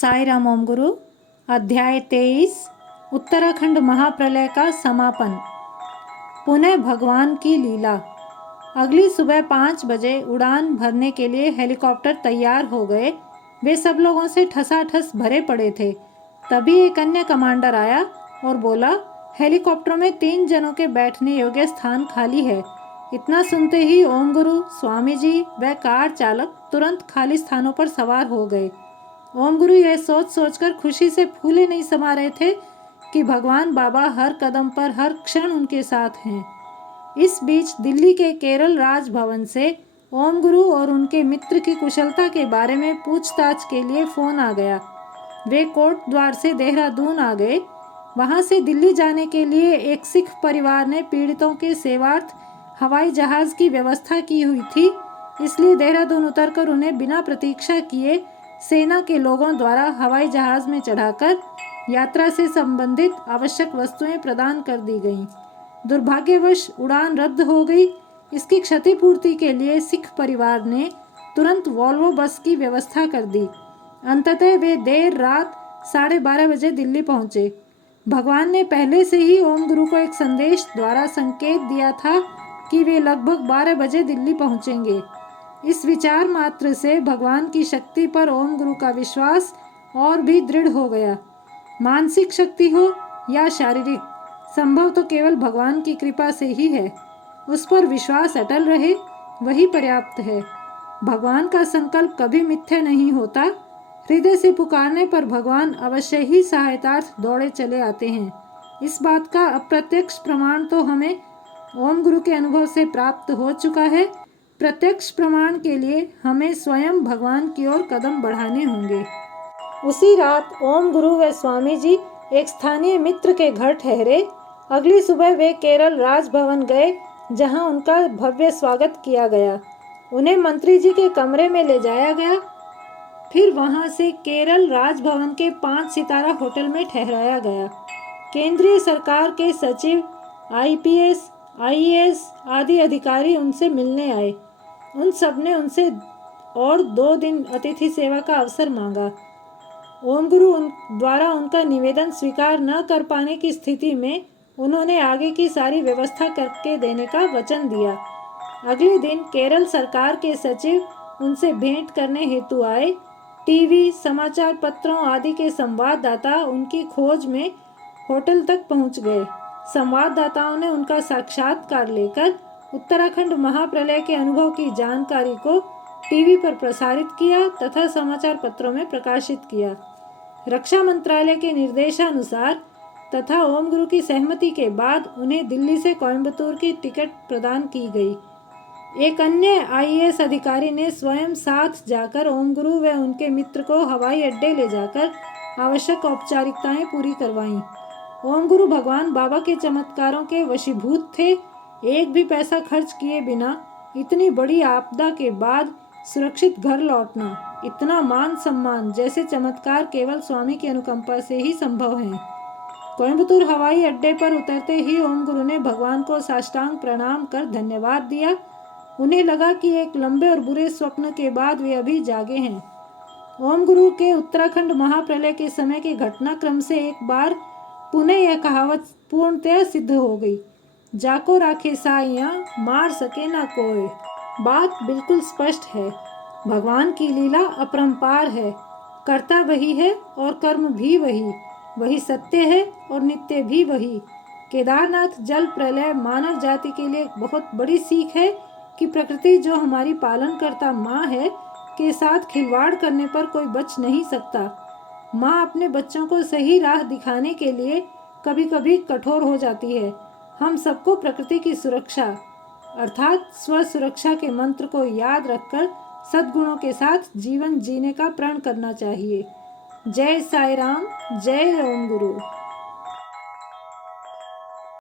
साई राम ओम गुरु। अध्याय 23 उत्तराखंड महाप्रलय का समापन। पुनः भगवान की लीला। अगली सुबह 5 बजे उड़ान भरने के लिए हेलीकॉप्टर तैयार हो गए। वे सब लोगों से ठसाठस भरे पड़े थे। तभी एक अन्य कमांडर आया और बोला, हेलीकॉप्टर में 3 जनों के बैठने योग्य स्थान खाली है। इतना सुनते ही ओम गुरु, स्वामी जी व कार चालक तुरंत खाली स्थानों पर सवार हो गए। ओम गुरु यह सोच सोचकर खुशी से फूले नहीं समा रहे थे कि भगवान बाबा हर कदम पर हर क्षण उनके साथ हैं। इस बीच दिल्ली के केरल राजभवन से ओम गुरु और उनके मित्र की कुशलता के बारे में पूछताछ के लिए फ़ोन आ गया। वे कोट द्वार से देहरादून आ गए। वहां से दिल्ली जाने के लिए एक सिख परिवार ने पीड़ितों के सेवार्थ हवाई जहाज़ की व्यवस्था की हुई थी, इसलिए देहरादून उतरकर उन्हें बिना प्रतीक्षा किए सेना के लोगों द्वारा हवाई जहाज़ में चढ़ाकर यात्रा से संबंधित आवश्यक वस्तुएं प्रदान कर दी गईं। दुर्भाग्यवश उड़ान रद्द हो गई। इसकी क्षतिपूर्ति के लिए सिख परिवार ने तुरंत वॉल्वो बस की व्यवस्था कर दी। अंततः वे देर रात 12:30 बजे दिल्ली पहुंचे। भगवान ने पहले से ही ओम गुरु को एक संदेश द्वारा संकेत दिया था कि वे लगभग 12 बजे दिल्ली पहुंचेंगे। इस विचार मात्र से भगवान की शक्ति पर ओम गुरु का विश्वास और भी दृढ़ हो गया। मानसिक शक्ति हो या शारीरिक, संभव तो केवल भगवान की कृपा से ही है। उस पर विश्वास अटल रहे, वही पर्याप्त है। भगवान का संकल्प कभी मिथ्या नहीं होता। हृदय से पुकारने पर भगवान अवश्य ही सहायतार्थ दौड़े चले आते हैं। इस बात का अप्रत्यक्ष प्रमाण तो हमें ओम गुरु के अनुभव से प्राप्त हो चुका है। प्रत्यक्ष प्रमाण के लिए हमें स्वयं भगवान की ओर कदम बढ़ाने होंगे। उसी रात ओम गुरु व स्वामी जी एक स्थानीय मित्र के घर ठहरे। अगली सुबह वे केरल राजभवन गए, जहां उनका भव्य स्वागत किया गया। उन्हें मंत्री जी के कमरे में ले जाया गया। फिर वहां से केरल राजभवन के 5 सितारा होटल में ठहराया गया। केंद्रीय सरकार के सचिव, IPS, IAS आदि अधिकारी उनसे मिलने आए। उन सब ने उनसे और 2 दिन अतिथि सेवा का अवसर मांगा। ओम गुरु द्वारा उनका निवेदन स्वीकार न कर पाने की स्थिति में उन्होंने आगे की सारी व्यवस्था करके देने का वचन दिया। अगले दिन केरल सरकार के सचिव उनसे भेंट करने हेतु आए। टीवी, समाचार पत्रों आदि के संवाददाता उनकी खोज में होटल तक पहुंच गए। संवाददाताओं ने उनका साक्षात्कार लेकर उत्तराखंड महाप्रलय के अनुभव की जानकारी को टीवी पर प्रसारित किया तथा समाचार पत्रों में प्रकाशित किया। रक्षा मंत्रालय के निर्देशानुसार तथा ओम गुरु की सहमति के बाद उन्हें दिल्ली से कोयम्बतूर की टिकट प्रदान की गई। एक अन्य IAS अधिकारी ने स्वयं साथ जाकर ओम गुरु व उनके मित्र को हवाई अड्डे ले जाकर आवश्यक औपचारिकताएं पूरी करवाईं। ओम गुरु भगवान बाबा के चमत्कारों के वशीभूत थे। एक भी पैसा खर्च किए बिना इतनी बड़ी आपदा के बाद सुरक्षित घर लौटना, इतना मान सम्मान जैसे चमत्कार केवल स्वामी की अनुकंपा से ही संभव है। कोयम्बतूर हवाई अड्डे पर उतरते ही ओम गुरु ने भगवान को साष्टांग प्रणाम कर धन्यवाद दिया। उन्हें लगा कि एक लंबे और बुरे स्वप्न के बाद वे अभी जागे हैं। ओम गुरु के उत्तराखंड महाप्रलय के समय के घटनाक्रम से एक बार पुनः यह कहावत पूर्णतः सिद्ध हो गई, जाको राखे साइयां, मार सके ना कोई। बात बिल्कुल स्पष्ट है। भगवान की लीला अपरंपार है। कर्ता वही है और कर्म भी वही। वही सत्य है और नित्य भी वही। केदारनाथ जल प्रलय मानव जाति के लिए बहुत बड़ी सीख है कि प्रकृति, जो हमारी पालन करता माँ है, के साथ खिलवाड़ करने पर कोई बच नहीं सकता। माँ अपने बच्चों को सही राह दिखाने के लिए कभी कभी कठोर हो जाती है। हम सबको प्रकृति की सुरक्षा अर्थात स्व सुरक्षा के मंत्र को याद रखकर सद्गुणों के साथ जीवन जीने का प्रण करना चाहिए। जय साई राम, जय ओम गुरु।